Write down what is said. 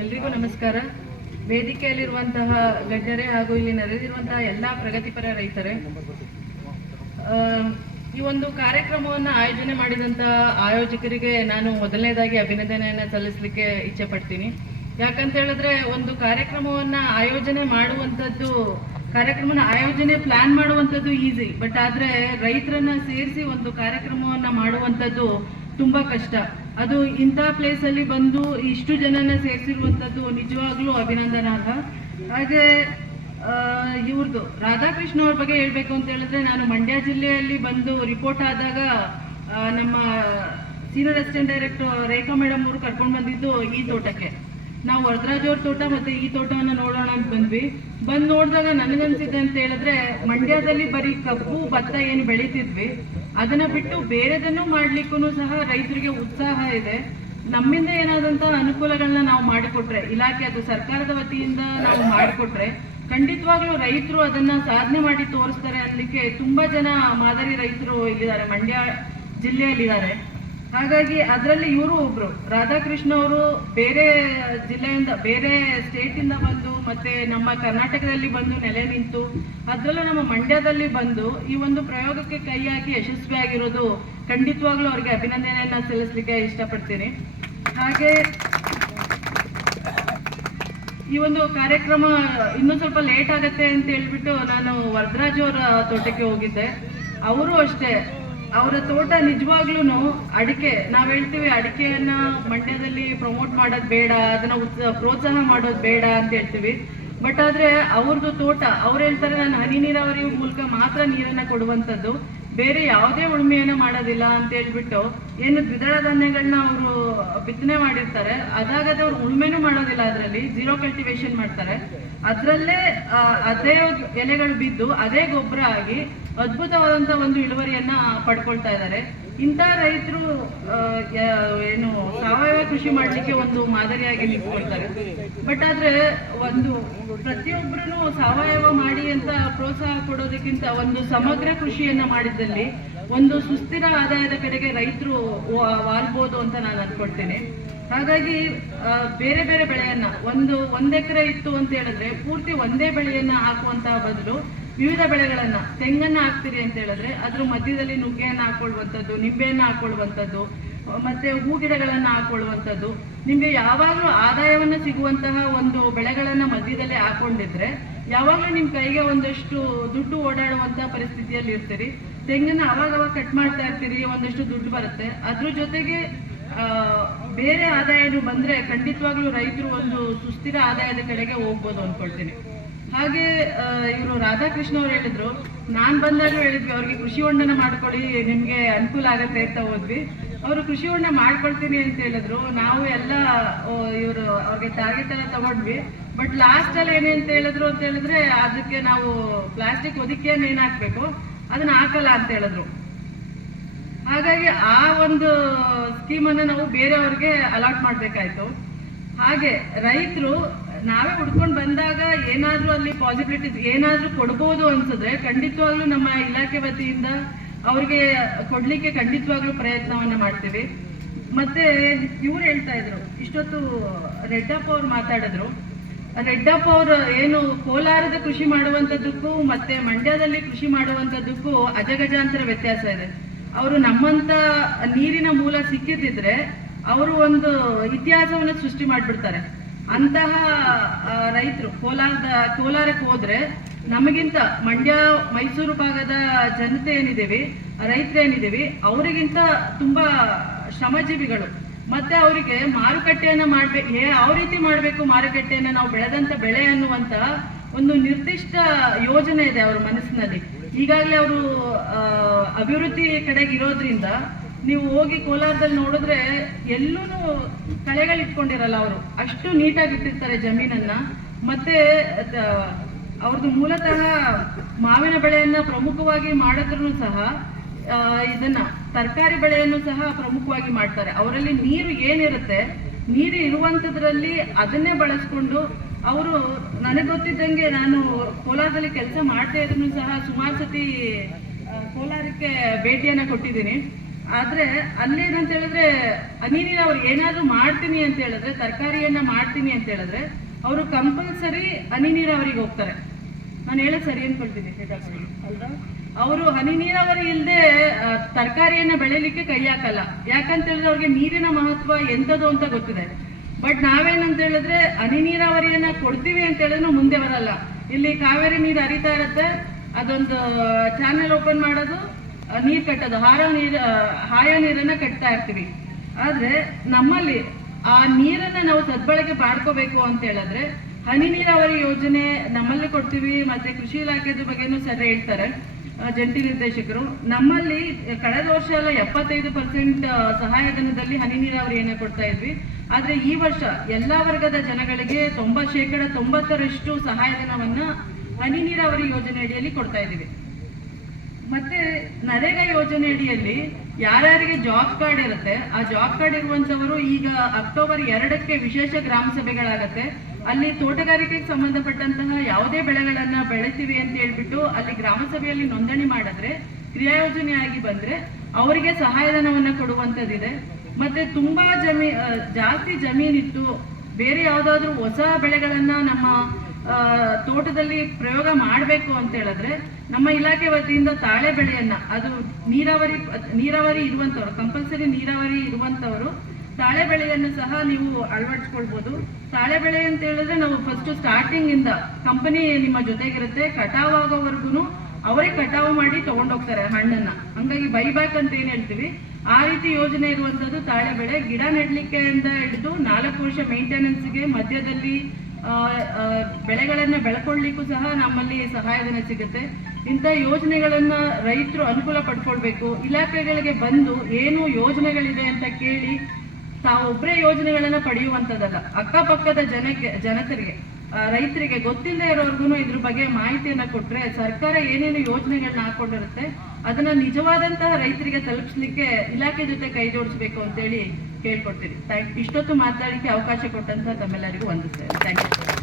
ಎಲ್ರಿಗೂ ನಮಸ್ಕಾರ. ವೇದಿಕೆಯಲ್ಲಿರುವಂತಹ ಗಣ್ಯರೇ ಹಾಗೂ ಇಲ್ಲಿ ನೆರೆದಿರುವಂತಹ ಎಲ್ಲ ಪ್ರಗತಿಪರ ರೈತರೇ ಈ ಒಂದು ಕಾರ್ಯಕ್ರಮವನ್ನು ಆಯೋಜನೆ ಮಾಡಿದಂತಹ ಆಯೋಜಕರಿಗೆ ನಾನು ಮೊದಲನೇದಾಗಿ ಅಭಿನಂದನೆಯನ್ನ ಸಲ್ಲಿಸಲಿಕ್ಕೆ ಇಚ್ಛೆ ಪಡ್ತೀನಿ. ಯಾಕಂತ ಹೇಳಿದ್ರೆ ಒಂದು ಕಾರ್ಯಕ್ರಮವನ್ನ ಆಯೋಜನೆ ಮಾಡುವಂಥದ್ದು ಕಾರ್ಯಕ್ರಮನ ಆಯೋಜನೆ ಪ್ಲಾನ್ ಮಾಡುವಂಥದ್ದು ಈಸಿ ಬಟ್ ಆದ್ರೆ ರೈತರನ್ನ ಸೇರಿಸಿ ಒಂದು ಕಾರ್ಯಕ್ರಮವನ್ನ ಮಾಡುವಂಥದ್ದು ತುಂಬಾ ಕಷ್ಟ. ಅದು ಇಂಥ ಪ್ಲೇಸ್ ಅಲ್ಲಿ ಬಂದು ಇಷ್ಟು ಜನನ ಸೇರಿಸಿರುವಂಥದ್ದು ನಿಜವಾಗ್ಲೂ ಅಭಿನಂದನಾರ್ಹ ಹಾಗೆ ಇವ್ರದ್ದು ರಾಧಾಕೃಷ್ಣ ಅವ್ರ ಬಗ್ಗೆ ಹೇಳ್ಬೇಕು ಅಂತ ಹೇಳಿದ್ರೆ ನಾನು ಮಂಡ್ಯ ಜಿಲ್ಲೆಯಲ್ಲಿ ಬಂದು ರಿಪೋರ್ಟ್ ಆದಾಗ ನಮ್ಮ senior assistant director Rekha madam ಅವರು ಕರ್ಕೊಂಡು ಬಂದಿದ್ದು ಈ ತೋಟಕ್ಕೆ. ನಾವು ವರದರಾಜ್ ಅವ್ರ ತೋಟ ಮತ್ತೆ ಈ ತೋಟವನ್ನ ನೋಡೋಣ ಅಂತ ಬಂದ್ವಿ. ಬಂದ್ ನೋಡಿದಾಗ ನನಗನ್ಸಿದ್ದೆ ಅಂತ ಹೇಳಿದ್ರೆ ಮಂಡ್ಯದಲ್ಲಿ ಬರೀ ಕಬ್ಬು, ಭತ್ತ ಏನು ಬೆಳಿತಿದ್ವಿ. ಅದನ್ನ ಬಿಟ್ಟು ಬೇರೆದನ್ನು ಮಾಡ್ಲಿಕ್ಕೂ ಸಹ ರೈತರಿಗೆ ಉತ್ಸಾಹ ಇದೆ. ನಮ್ಮಿಂದ ಏನಾದಂತ ಅನುಕೂಲಗಳನ್ನ ನಾವು ಮಾಡಿಕೊಟ್ರೆ, ಇಲಾಖೆ ಅದು ಸರ್ಕಾರದ ವತಿಯಿಂದ ನಾವು ಮಾಡಿಕೊಟ್ರೆ, ಖಂಡಿತವಾಗ್ಲೂ ರೈತರು ಅದನ್ನ ಸಾಧನೆ ಮಾಡಿ ತೋರಿಸ್ತಾರೆ ಅನ್ಲಿಕ್ಕೆ ತುಂಬಾ ಜನ ಮಾದರಿ ರೈತರು ಇಲ್ಲಿದ್ದಾರೆ ಮಂಡ್ಯ ಜಿಲ್ಲೆಯಲ್ಲಿದ್ದಾರೆ. ಹಾಗಾಗಿ ಅದರಲ್ಲಿ ಇವರು ಒಬ್ರು. ರಾಧಾಕೃಷ್ಣ ಅವರು ಬೇರೆ ಜಿಲ್ಲೆಯಿಂದ, ಬೇರೆ ಸ್ಟೇಟ್ ಇಂದ ಬಂದು ಮತ್ತೆ ನಮ್ಮ ಕರ್ನಾಟಕದಲ್ಲಿ ಬಂದು ನೆಲೆ ನಿಂತು, ಅದರಲ್ಲೂ ನಮ್ಮ ಮಂಡ್ಯದಲ್ಲಿ ಬಂದು ಈ ಒಂದು ಪ್ರಯೋಗಕ್ಕೆ ಕೈ ಹಾಕಿ ಯಶಸ್ವಿಯಾಗಿರೋದು ಖಂಡಿತವಾಗ್ಲೂ ಅವರಿಗೆ ಅಭಿನಂದನೆಯನ್ನ ಸಲ್ಲಿಸಲಿಕ್ಕೆ ಇಷ್ಟಪಡ್ತೀನಿ. ಹಾಗೆ ಈ ಒಂದು ಕಾರ್ಯಕ್ರಮ ಇನ್ನೂ ಸ್ವಲ್ಪ ಲೇಟ್ ಆಗತ್ತೆ ಅಂತ ಹೇಳ್ಬಿಟ್ಟು ನಾನು ವರದರಾಜ್ ಅವರ ತೋಟಕ್ಕೆ ಹೋಗಿದ್ದೆ. ಅವರು ಅಷ್ಟೇ. ಅವರ ತೋಟ ನಿಜವಾಗ್ಲೂ ಅಡಿಕೆ, ನಾವ್ ಹೇಳ್ತೀವಿ ಅಡಿಕೆಯನ್ನ ಮಂಡ್ಯದಲ್ಲಿ ಪ್ರಮೋಟ್ ಮಾಡೋದ್ ಬೇಡ, ಅದನ್ನ ಪ್ರೋತ್ಸಾಹ ಮಾಡೋದ್ ಬೇಡ ಅಂತ ಹೇಳ್ತೀವಿ. ಬಟ್ ಆದ್ರೆ ಅವ್ರದ್ದು ತೋಟ, ಅವ್ರು ಹೇಳ್ತಾರೆ, ನಾನು ಹನಿ ನೀರಾವರಿ ಮೂಲಕ ಮಾತ್ರ ನೀರನ್ನ ಕೊಡುವಂಥದ್ದು ಬೇರೆ ಯಾವುದೇ ಉಳುಮೆಯನ್ನು ಮಾಡೋದಿಲ್ಲ ಅಂತ ಹೇಳ್ಬಿಟ್ಟು ಏನು ದ್ವಿದಳ ಧಾನ್ಯಗಳನ್ನ ಅವರು ಬಿತ್ತನೆ ಮಾಡಿರ್ತಾರೆ. ಅದಾಗದೆ ಅವ್ರು ಉಳುಮೆನೂ ಮಾಡೋದಿಲ್ಲ ಅದರಲ್ಲಿ. ಜೀರೋ ಕಲ್ಟಿವೇಶನ್ ಮಾಡ್ತಾರೆ. ಅದರಲ್ಲೇ ಅದೇ ಎಲೆಗಳು ಬಿದ್ದು ಅದೇ ಗೊಬ್ಬರ ಆಗಿ ಅದ್ಭುತವಾದಂತ ಒಂದು ಇಳುವರಿಯನ್ನ ಪಡ್ಕೊಳ್ತಾ ಇದ್ದಾರೆ ಇಂಥ ರೈತರು ಏನು, ಸಾವಯವ ಕೃಷಿ ಮಾಡ್ಲಿಕ್ಕೆ ಒಂದು ಮಾದರಿಯಾಗಿ ನಿಂತ್ಕೊಳ್ತಾರೆ. ಬಟ್ ಆದ್ರೆ ಒಂದು ಪ್ರತಿಯೊಬ್ಬರೂ ಸಾವಯವ ಮಾಡಿ ಅಂತ ಪ್ರೋತ್ಸಾಹ ಕೊಡೋದಕ್ಕಿಂತ ಒಂದು ಸಮಗ್ರ ಕೃಷಿಯನ್ನ ಮಾಡಿದ್ದಲ್ಲಿ ಒಂದು ಸುಸ್ಥಿರ ಆದಾಯದ ಕಡೆಗೆ ರೈತರು ವಾಲ್ಬೋದು ಅಂತ ನಾನು ಅನ್ಕೊಳ್ತೇನೆ. ಹಾಗಾಗಿ ಬೇರೆ ಬೇರೆ ಬೆಳೆಯನ್ನ ಒಂದು ಒಂದ್ ಎಕರೆ ಇತ್ತು ಅಂತ ಹೇಳಿದ್ರೆ ಪೂರ್ತಿ ಒಂದೇ ಬೆಳೆಯನ್ನ ಹಾಕುವಂತಹ ಬದಲು ವಿವಿಧ ಬೆಳೆಗಳನ್ನ ತೆಂಗನ್ನ ಹಾಕ್ತೀರಿ ಅಂತ ಹೇಳಿದ್ರೆ ಅದ್ರ ಮಧ್ಯದಲ್ಲಿ ನುಗ್ಗೆಯನ್ನ ಹಾಕೊಳ್ಳುವಂಥದ್ದು ನಿಂಬೆಯನ್ನ ಹಾಕೊಳ್ಳುವಂಥದ್ದು ಮತ್ತೆ ಹೂ ಗಿಡಗಳನ್ನ ಹಾಕೊಳ್ಳುವಂಥದ್ದು ನಿಮ್ಗೆ ಯಾವಾಗಲೂ ಆದಾಯವನ್ನ ಸಿಗುವಂತಹ ಒಂದು ಬೆಳೆಗಳನ್ನ ಮಧ್ಯದಲ್ಲೇ ಹಾಕೊಂಡಿದ್ರೆ ಯಾವಾಗಲೂ ನಿಮ್ ಕೈಗೆ ಒಂದಷ್ಟು ದುಡ್ಡು ಓಡಾಡುವಂತಹ ಪರಿಸ್ಥಿತಿಯಲ್ಲಿ ಇರ್ತೀರಿ. ತೆಂಗನ್ನ ಅವಾಗ ಅವಾಗ ಕಟ್ ಮಾಡ್ತಾ ಇರ್ತೀರಿ, ಒಂದಷ್ಟು ದುಡ್ಡು ಬರುತ್ತೆ. ಅದ್ರ ಜೊತೆಗೆ ಬೇರೆ ಆದಾಯನು ಬಂದ್ರೆ ಖಂಡಿತವಾಗ್ಲೂ ರೈತರು ಒಂದು ಸುಸ್ಥಿರ ಆದಾಯದ ಕಡೆಗೆ ಹೋಗ್ಬೋದು ಅನ್ಕೊಳ್ತೀನಿ. ಹಾಗೆ ಇವರು ರಾಧಾಕೃಷ್ಣ ಅವ್ರು ಹೇಳಿದ್ರು, ನಾನ್ ಬಂದಾಗ ಹೇಳಿದ್ವಿ, ಅವ್ರಿಗೆ ಕೃಷಿ ಹೊಂಡನ ಮಾಡ್ಕೊಳ್ಳಿ ನಿಮ್ಗೆ ಅನುಕೂಲ ಆಗತ್ತೆ ಅಂತ ಹೋದ್ವಿ. ಅವರು ಕೃಷಿ ಹೊಂಡ ಮಾಡ್ಕೊಳ್ತೀನಿ ಅಂತ ಹೇಳಿದ್ರು. ನಾವು ಎಲ್ಲ ಇವರು ಅವ್ರಿಗೆ ಟಾರ್ಗೆಟ್ ಎಲ್ಲ ತಗೊಂಡ್ವಿ. ಬಟ್ ಲಾಸ್ಟ್ ಅಲ್ಲಿ ಏನೇ ಅಂತ ಹೇಳಿದ್ರು ಅಂತ ಹೇಳಿದ್ರೆ, ಅದಕ್ಕೆ ನಾವು ಪ್ಲಾಸ್ಟಿಕ್ ಹೊದಿಕೆಯನ್ನು ಏನ್ ಹಾಕ್ಬೇಕು, ಅದನ್ನ ಹಾಕಲ್ಲ ಅಂತ ಹೇಳಿದ್ರು. ಹಾಗಾಗಿ ಆ ಒಂದು ಸ್ಕೀಮನ್ನು ನಾವು ಬೇರೆಯವ್ರಿಗೆ ಅಲಾಟ್ ಮಾಡಬೇಕಾಯ್ತು. ಹಾಗೆ ರೈತರು ನಾವೇ ಹುಡ್ಕೊಂಡು ಬಂದಾಗ ಏನಾದ್ರೂ ಅಲ್ಲಿ ಪಾಸಿಬಿಲಿಟೀಸ್ ಏನಾದ್ರೂ ಕೊಡ್ಬೋದು ಅನ್ಸಿದ್ರೆ ಖಂಡಿತವಾಗ್ಲೂ ನಮ್ಮ ಇಲಾಖೆ ವತಿಯಿಂದ ಅವ್ರಿಗೆ ಕೊಡ್ಲಿಕ್ಕೆ ಖಂಡಿತವಾಗ್ಲೂ ಪ್ರಯತ್ನವನ್ನ ಮಾಡ್ತೀವಿ. ಮತ್ತೆ ಇವ್ರು ಹೇಳ್ತಾ ಇದ್ರು, ಇಷ್ಟೊತ್ತು ರೆಡ್ಡಪ್ಪ ಅವ್ರು ಮಾತಾಡಿದ್ರು. ರೆಡ್ಡಪ್ಪ ಅವರು ಏನು ಕೋಲಾರದ ಕೃಷಿ ಮಾಡುವಂತದ್ದಕ್ಕೂ ಮತ್ತೆ ಮಂಡ್ಯದಲ್ಲಿ ಕೃಷಿ ಮಾಡುವಂತದ್ದಕ್ಕೂ ಅಜಗಜಾಂತರ ವ್ಯತ್ಯಾಸ ಇದೆ. ಅವರು ನಮ್ಮಂತ ನೀರಿನ ಮೂಲ ಸಿಕ್ಕಿದ್ರೆ ಅವರು ಒಂದು ಇತಿಹಾಸವನ್ನ ಸೃಷ್ಟಿ ಮಾಡ್ಬಿಡ್ತಾರೆ. ಅಂತಹ ರೈತರು ಕೋಲಾರದ, ಕೋಲಾರಕ್ಕೆ ಹೋದ್ರೆ ನಮಗಿಂತ ಮಂಡ್ಯ, ಮೈಸೂರು ಭಾಗದ ಜನತೆ ಏನಿದ್ದೀವಿ ರೈತರು ಏನಿದ್ದೀವಿ ಅವರಿಗಿಂತ ತುಂಬಾ ಶ್ರಮಜೀವಿಗಳು. ಮತ್ತೆ ಅವರಿಗೆ ಮಾರುಕಟ್ಟೆಯನ್ನ ಮಾಡ್ಬೇಕು ಯಾವ ರೀತಿ ಮಾಡ್ಬೇಕು ಮಾರುಕಟ್ಟೆಯನ್ನ ನಾವು ಬೆಳೆದಂತ ಬೆಳೆ ಅನ್ನುವಂತ ಒಂದು ನಿರ್ದಿಷ್ಟ ಯೋಜನೆ ಇದೆ ಅವ್ರ ಮನಸ್ಸಿನಲ್ಲಿ. ಈಗಾಗಲೇ ಅವರು ಅಭಿವೃದ್ಧಿ ಕಡೆಗೆ ಇರೋದ್ರಿಂದ ನೀವು ಹೋಗಿ ಕೋಲಾರದಲ್ಲಿ ನೋಡಿದ್ರೆ ಎಲ್ಲೂ ಕಳೆಗಳು ಇಟ್ಕೊಂಡಿರಲ್ಲ ಅವರು. ಅಷ್ಟು ನೀಟಾಗಿ ಇಟ್ಟಿರ್ತಾರೆ ಜಮೀನನ್ನ. ಮತ್ತೆ ಅವ್ರದ್ದು ಮೂಲತಃ ಮಾವಿನ ಬೆಳೆಯನ್ನ ಪ್ರಮುಖವಾಗಿ ಮಾಡಿದ್ರು ಸಹ ಇದನ್ನ ತರಕಾರಿ ಬೆಳೆಯನ್ನು ಸಹ ಪ್ರಮುಖವಾಗಿ ಮಾಡ್ತಾರೆ. ಅವರಲ್ಲಿ ನೀರು ಏನಿರುತ್ತೆ, ನೀರು ಇರುವಂಥದ್ರಲ್ಲಿ ಅದನ್ನೇ ಬಳಸ್ಕೊಂಡು ಅವರು, ನನಗೆ ಗೊತ್ತಿದ್ದಂಗೆ ನಾನು ಕೋಲಾರದಲ್ಲಿ ಕೆಲಸ ಮಾಡ್ತಾ ಇದ್ರು ಸಹ ಸುಮಾರು ಸತಿ ಕೋಲಾರಕ್ಕೆ ಭೇಟಿಯನ್ನು ಕೊಟ್ಟಿದ್ದೀನಿ. ಆದ್ರೆ ಅಲ್ಲಿ ಏನಂತ ಹೇಳಿದ್ರೆ ಹನಿ ಅವ್ರು ಏನಾದ್ರು ಮಾಡ್ತೀನಿ ಅಂತ ಹೇಳಿದ್ರೆ ತರಕಾರಿಯನ್ನ ಮಾಡ್ತೀನಿ ಅಂತ ಹೇಳಿದ್ರೆ ಅವರು ಕಂಪಲ್ಸರಿ ಹನಿ ನೀರಾವರಿಗೆ ಹೋಗ್ತಾರೆ. ನಾನು ಹೇಳೋದು ಸರಿ ಅನ್ಕೊಳ್ತೀನಿ ಅಲ್ವಾ? ಅವರು ಹನಿ ನೀರಾವರಿ ಇಲ್ಲದೆ ತರಕಾರಿಯನ್ನ ಬೆಳಿಲಿಕ್ಕೆ ಕೈ ಹಾಕಲ್ಲ. ಯಾಕಂತ ಹೇಳಿದ್ರೆ ಅವ್ರಿಗೆ ನೀರಿನ ಮಹತ್ವ ಎಂಥದ್ದು ಅಂತ ಗೊತ್ತಿದೆ. ಬಟ್ ನಾವೇನಂತ ಹೇಳಿದ್ರೆ ಹನಿ ನೀರಾವರಿಯನ್ನ ಕೊಡ್ತೀವಿ ಅಂತ ಹೇಳಿದ್ರೆ ಮುಂದೆ ಬರಲ್ಲ. ಇಲ್ಲಿ ಕಾವೇರಿ ನೀರು ಹರಿತಾ ಇರುತ್ತೆ ಅದೊಂದು ಚಾನೆಲ್ ಓಪನ್ ಮಾಡೋದು ನೀರ್ ಕಟ್ಟೋದು. ಹಾರ ನೀರ್ ಹಾಯ ನೀರನ್ನ ಕಟ್ತಾ ಇರ್ತೀವಿ. ಆದ್ರೆ ನಮ್ಮಲ್ಲಿ ಆ ನೀರನ್ನ ನಾವು ಸದ್ಬಳಕೆ ಮಾಡ್ಕೋಬೇಕು ಅಂತ ಹೇಳಿದ್ರೆ ಹನಿ ನೀರಾವರಿ ಯೋಜನೆ ನಮ್ಮಲ್ಲಿ ಕೊಡ್ತೀವಿ, ಮತ್ತೆ ಕೃಷಿ ಇಲಾಖೆದ ಬಗ್ಗೆನೂ ಸರ್ ಹೇಳ್ತಾರೆ ಜಂಟಿ ನಿರ್ದೇಶಕರು. ನಮ್ಮಲ್ಲಿ ಕಳೆದ ವರ್ಷ ಎಲ್ಲ ಎಪ್ಪತ್ತೈದು ಪರ್ಸೆಂಟ್ ಸಹಾಯಧನದಲ್ಲಿ ಹನಿ ನೀರಾವರಿಯನ್ನ ಕೊಡ್ತಾ ಇದ್ವಿ. ಆದ್ರೆ ಈ ವರ್ಷ ಎಲ್ಲಾ ವರ್ಗದ ಜನಗಳಿಗೆ ತೊಂಬತ್ ಶೇಕಡ ತೊಂಬತ್ತರಷ್ಟು ಸಹಾಯಧನವನ್ನ ಹನಿ ನೀರಾವರಿ ಯೋಜನೆ ಅಡಿಯಲ್ಲಿ ಕೊಡ್ತಾ ಇದ್ದೀವಿ. ಮತ್ತೆ ನರೇಗಾ ಯೋಜನೆ ಅಡಿಯಲ್ಲಿ ಯಾರ್ಯಾರಿಗೆ ಜಾಬ್ ಕಾರ್ಡ್ ಇರುತ್ತೆ, ಆ ಜಾಬ್ ಕಾರ್ಡ್ ಇರುವಂತವರು ಈಗ ಅಕ್ಟೋಬರ್ ಎರಡಕ್ಕೆ ವಿಶೇಷ ಗ್ರಾಮ ಸಭೆಗಳಾಗತ್ತೆ. ಅಲ್ಲಿ ತೋಟಗಾರಿಕೆಗೆ ಸಂಬಂಧಪಟ್ಟಂತಹ ಯಾವುದೇ ಬೆಳೆಗಳನ್ನ ಬೆಳೆಸಿವಿ ಅಂತ ಹೇಳ್ಬಿಟ್ಟು ಅಲ್ಲಿ ಗ್ರಾಮ ಸಭೆಯಲ್ಲಿ ನೋಂದಣಿ ಮಾಡಿದ್ರೆ, ಕ್ರಿಯಾ ಯೋಜನೆ ಆಗಿ ಬಂದ್ರೆ ಅವರಿಗೆ ಸಹಾಯಧನವನ್ನ ಕೊಡುವಂತದ್ದಿದೆ ಮತ್ತೆ ತುಂಬಾ ಜಮೀ ಜಾಸ್ತಿ ಜಮೀನಿತ್ತು, ಬೇರೆ ಯಾವ್ದಾದ್ರು ಹೊಸ ಬೆಳೆಗಳನ್ನ ನಮ್ಮ ತೋಟದಲ್ಲಿ ಪ್ರಯೋಗ ಮಾಡಬೇಕು ಅಂತ ಹೇಳಿದ್ರೆ ನಮ್ಮ ಇಲಾಖೆ ವತಿಯಿಂದ ತಾಳೆ ಬೆಳೆಯನ್ನ, ಅದು ನೀರಾವರಿ ನೀರಾವರಿ ಇರುವಂತವರು ಕಂಪಲ್ಸರಿ ನೀರಾವರಿ ಇರುವಂತವರು, ತಾಳೆ ಬೆಳೆಯನ್ನು ಸಹ ನೀವು ಅಳವಡಿಸ್ಕೊಳ್ಬೋದು. ತಾಳೆ ಬೆಳೆ ಅಂತ ಹೇಳಿದ್ರೆ ನಾವು ಫಸ್ಟ್ ಸ್ಟಾರ್ಟಿಂಗ್ ಇಂದ ಕಂಪನಿ ನಿಮ್ಮ ಜೊತೆಗಿರುತ್ತೆ, ಕಟಾವ್ ಆಗೋವರೆಗೂ ಅವರೇ ಕಟಾವು ಮಾಡಿ ತಗೊಂಡೋಗ್ತಾರೆ ಹಣ್ಣನ್ನ. ಹಂಗಾಗಿ ಬೈಬ್ಯಾಕ್ ಅಂತ ಏನ್ ಹೇಳ್ತೀವಿ? ಆ ರೀತಿ ಯೋಜನೆ ಇರುವಂತದ್ದು ತಾಳೆ ಬೆಳೆ. ಗಿಡ ನೆಡ್ಲಿಕ್ಕೆ ಅಂತ ಹಿಡಿದು ನಾಲ್ಕು ವರ್ಷ ಮೇಂಟೆನೆನ್ಸ್ಗೆ ಮಧ್ಯದಲ್ಲಿ ಬೆಳೆಗಳನ್ನ ಬೆಳ್ಕೊಳ್ಳಿಕ್ಕೂ ಸಹ ನಮ್ಮಲ್ಲಿ ಸಹಾಯಧನ ಸಿಗುತ್ತೆ. ಇಂಥ ಯೋಜನೆಗಳನ್ನ ರೈತರು ಅನುಕೂಲ ಪಡ್ಕೊಳ್ಬೇಕು. ಇಲಾಖೆಗಳಿಗೆ ಬಂದು ಏನು ಯೋಜನೆಗಳಿದೆ ಅಂತ ಕೇಳಿ ತಾವು ತಾವೊಬ್ಬರೇ ಯೋಜನೆಗಳನ್ನ ಪಡೆಯುವಂಥದ್ದಲ್ಲ. ಅಕ್ಕಪಕ್ಕದ ಜನಕ್ಕೆ ಜನತರಿಗೆ ಆ, ರೈತರಿಗೆ ಗೊತ್ತಿಲ್ಲದೆ ಇರೋರ್ಗು ಇದ್ರ ಬಗ್ಗೆ ಮಾಹಿತಿಯನ್ನ ಕೊಟ್ರೆ ಸರ್ಕಾರ ಏನೇನು ಯೋಜನೆಗಳನ್ನ ಹಾಕೊಂಡಿರುತ್ತೆ, ಅದನ್ನ ನಿಜವಾದಂತಹ ರೈತರಿಗೆ ತಲುಪಿಸ್ಲಿಕ್ಕೆ ಇಲಾಖೆ ಜೊತೆ ಕೈ ಜೋಡಿಸ್ಬೇಕು ಅಂತೇಳಿ ಕೇಳ್ಕೊಡ್ತೀನಿ ಥ್ಯಾಂಕ್ ಇಷ್ಟೊತ್ತು ಮಾತಾಡಲಿಕ್ಕೆ ಅವಕಾಶ ಕೊಟ್ಟಂತ ತಮ್ಮೆಲ್ಲರಿಗೂ ವಂದಿಸ್ತೇನೆ ಥ್ಯಾಂಕ್ ಯು